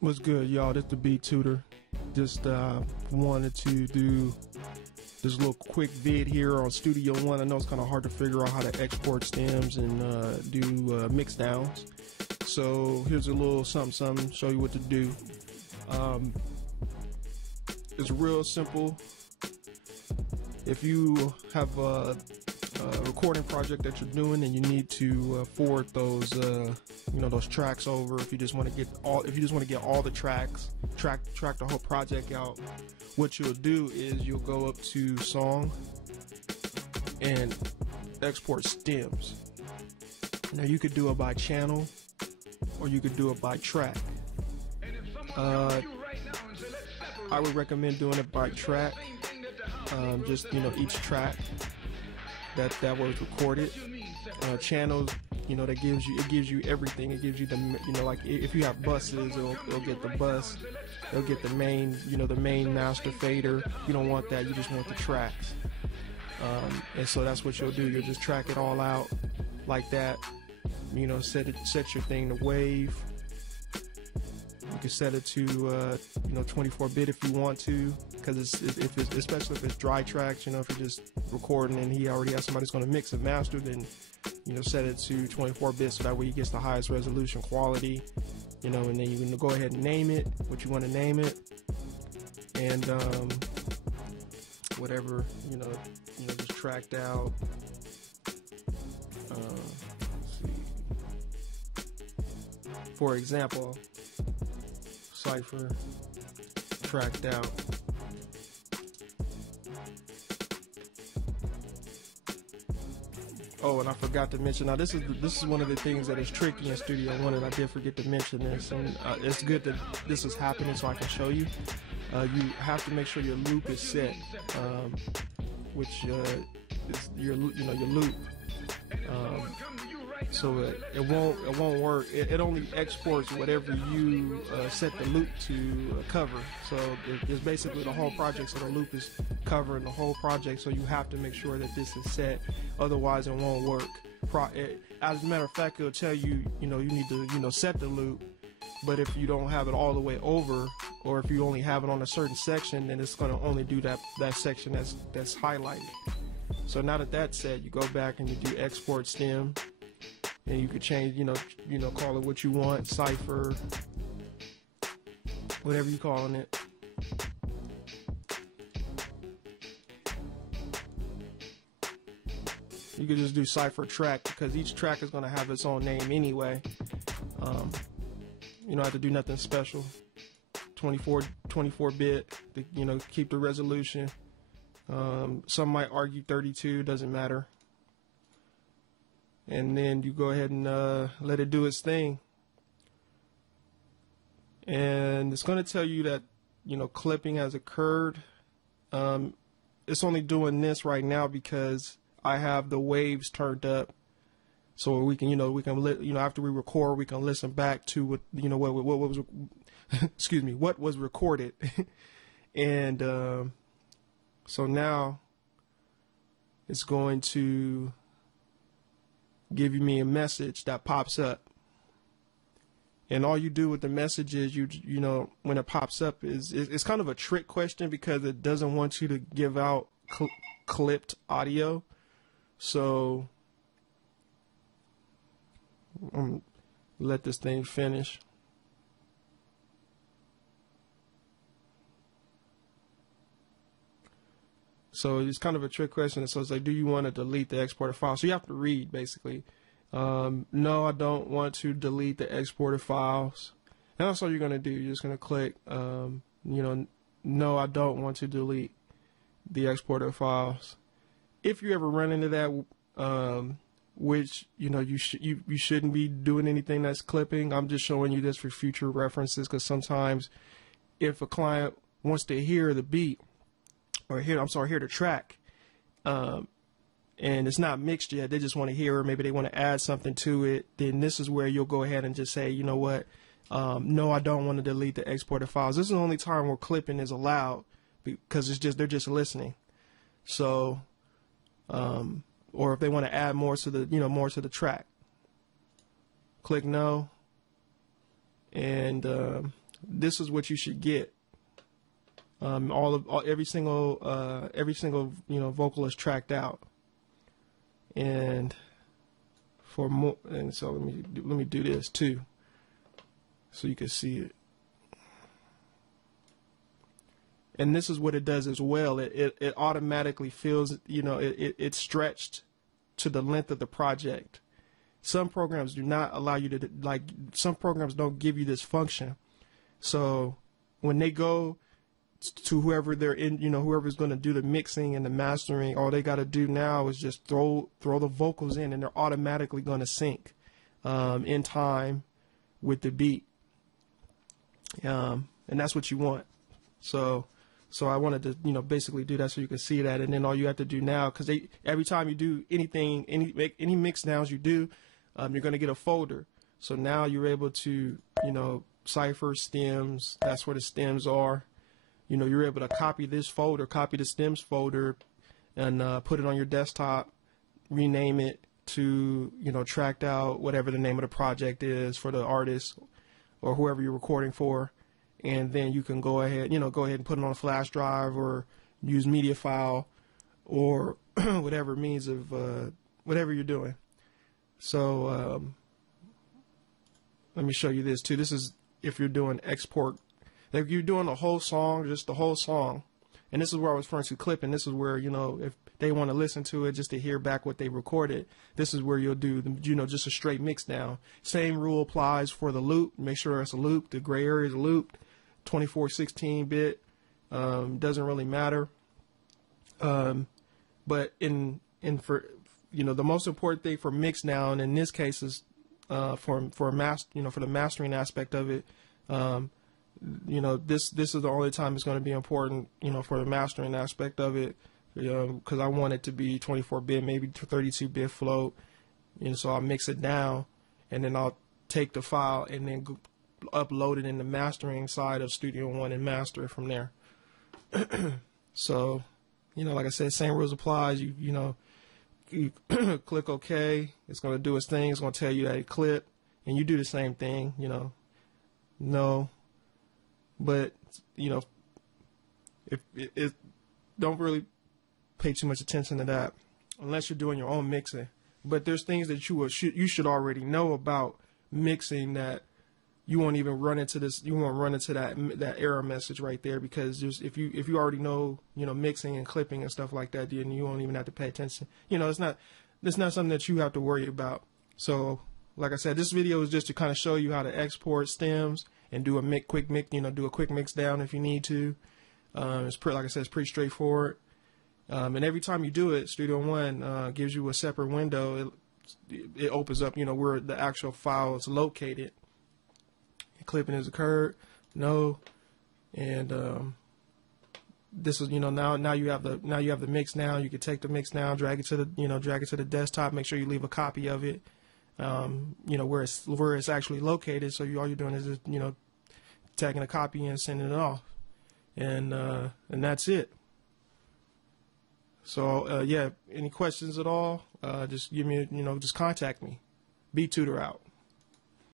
What's good, y'all? This the Beat Tutor. Just wanted to do this little quick vid here on Studio One. I know it's kind of hard to figure out how to export stems and do mix downs. So here's a little something, show you what to do. It's real simple. If you have a recording project that you're doing and you need to forward those those tracks over, if you just want to get all the tracks, track the whole project out, what you'll do is you'll go up to Song and export stems. Now you could do it by channel or you could do it by track. I would recommend doing it by track. Just each track that was recorded. Channels, that gives you everything. It gives you the like if you have buses, it'll get the bus, it'll get the main the main master fader. You don't want that, you just want the tracks. And so that's what you'll do. You'll just track it all out like that. Set your thing to wave. You can set it to 24-bit if you want to, because especially if it's dry tracks. If you're just recording and he already has somebody who's going to mix and master, then set it to 24-bit so that way he gets the highest resolution quality. And then you can go ahead and name it what you want to name it, and whatever just tracked out. Let's see. For example, Cypher tracked out. Oh, and I forgot to mention. Now, this is one of the things that is tricky in Studio One, and I did forget to mention this. And it's good that this is happening so I can show you. You have to make sure your loop is set, which is your loop. So it won't work. It only exports whatever you set the loop to cover. So it's basically the whole project. So the loop is covering the whole project. So you have to make sure that this is set. Otherwise, it won't work. As a matter of fact, it'll tell you you need to set the loop. But if you don't have it all the way over, or if you only have it on a certain section, then it's going to only do that section that's highlighted. So now that that's set, you go back and you do export stem. And you could change, call it what you want, Cypher, whatever you're calling it. You could just do Cypher track, because each track is going to have its own name anyway. You don't have to do nothing special. 24-bit, keep the resolution. Some might argue 32, doesn't matter. And then you go ahead and let it do its thing. And it's going to tell you that, clipping has occurred. It's only doing this right now because I have the waves turned up. So we can, after we record, we can listen back to what was, excuse me, what was recorded. And so now it's going to give me a message that pops up, and all you do with the message is when it pops up it's kind of a trick question, because it doesn't want you to give out clipped audio. So let this thing finish. So it's kind of a trick question. So it's like, do you want to delete the exported file? So you have to read, basically. No, I don't want to delete the exported files. And that's all you're going to do. You're just going to click, no, I don't want to delete the exported files. If you ever run into that, which, you shouldn't be doing anything that's clipping. I'm just showing you this for future references, because sometimes if a client wants to hear the beat, or hear the track, and it's not mixed yet, they just want to hear, or maybe they want to add something to it, then this is where you'll go ahead and just say, no, I don't want to delete the exported files. This is the only time where clipping is allowed, because they're just listening. So, or if they want to add more to the, more to the track, click no. and this is what you should get. Every single vocal is tracked out, and for more. And so let me do this too, so you can see it. And this is what it does as well. It automatically fills, it's stretched to the length of the project. Some programs do not allow you to, some programs don't give you this function. So when they go to whoever they're in, whoever's going to do the mixing and the mastering, all they got to do now is just throw the vocals in, and they're automatically going to sync in time with the beat. And that's what you want. So I wanted to, basically do that so you can see that. And then all you have to do now, because every time you do anything, any mix downs you do, you're going to get a folder. So now you're able to, cipher stems. That's where the stems are. You're able to copy this folder, copy the stems folder, and put it on your desktop, rename it to, tracked out, whatever the name of the project is for the artist or whoever you're recording for. And then you can go ahead and put it on a flash drive or use media file or whatever means of whatever you're doing. So let me show you this too. This is if you're doing export. If you're doing the whole song, just the whole song. And this is where I was referring to clipping. This is where, if they want to listen to it just to hear back what they recorded, this is where you'll do, just a straight mix down. Same rule applies for the loop. Make sure it's a loop. The gray area is looped. 24, 16-bit, doesn't really matter. But for the most important thing for mix down in this case is for the mastering aspect of it. This is the only time it's going to be important, for the mastering aspect of it, because I want it to be 24-bit, maybe 32-bit float. So I'll mix it down, and then I'll take the file and then upload it in the mastering side of Studio One and master it from there. So, like I said, same rules applies. You click OK. It's going to do its thing. It's going to tell you that it clipped, and you do the same thing. No, but if it don't really pay too much attention to that unless you're doing your own mixing. But there's things that you should already know about mixing that you won't even run into this. You won't run into that error message right there, because if you already know mixing and clipping and stuff like that, then you won't even have to pay attention. It's not something that you have to worry about. So like I said, this video is just to kind of show you how to export stems and do a quick mix. Do a quick mix down if you need to. Like I said, it's pretty straightforward. And every time you do it, Studio One gives you a separate window. It opens up, where the actual file is located. Clipping has occurred, no, and this is now you have the mix now. You can take the mix now, drag it to the desktop. Make sure you leave a copy of it, where it's actually located. So all you're doing is just, taking a copy and sending it off, and that's it. So yeah, any questions at all? Just give me just contact me. BTutor out.